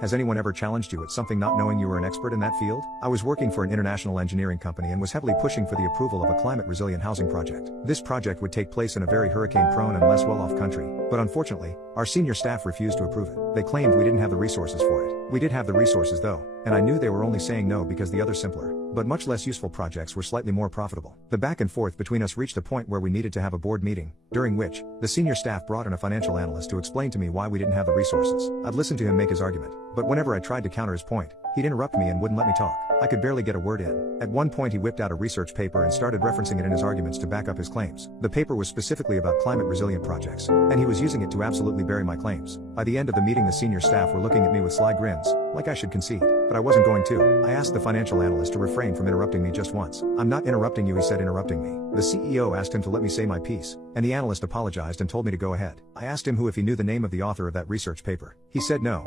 Has anyone ever challenged you at something not knowing you were an expert in that field? I was working for an international engineering company and was heavily pushing for the approval of a climate-resilient housing project. This project would take place in a very hurricane-prone and less well-off country, but unfortunately, our senior staff refused to approve it. They claimed we didn't have the resources for it. We did have the resources though, and I knew they were only saying no because the other simpler, but much less useful projects were slightly more profitable. The back and forth between us reached a point where we needed to have a board meeting, during which, the senior staff brought in a financial analyst to explain to me why we didn't have the resources. I'd listened to him make his argument, but whenever I tried to counter his point, he'd interrupt me and wouldn't let me talk. I could barely get a word in. At one point he whipped out a research paper and started referencing it in his arguments to back up his claims. The paper was specifically about climate-resilient projects, and he was using it to absolutely bury my claims. By the end of the meeting the senior staff were looking at me with sly grins, like I should concede, but I wasn't going to. I asked the financial analyst to refrain from interrupting me just once. "I'm not interrupting you," he said, interrupting me. The CEO asked him to let me say my piece, and the analyst apologized and told me to go ahead. I asked him if he knew the name of the author of that research paper. He said no,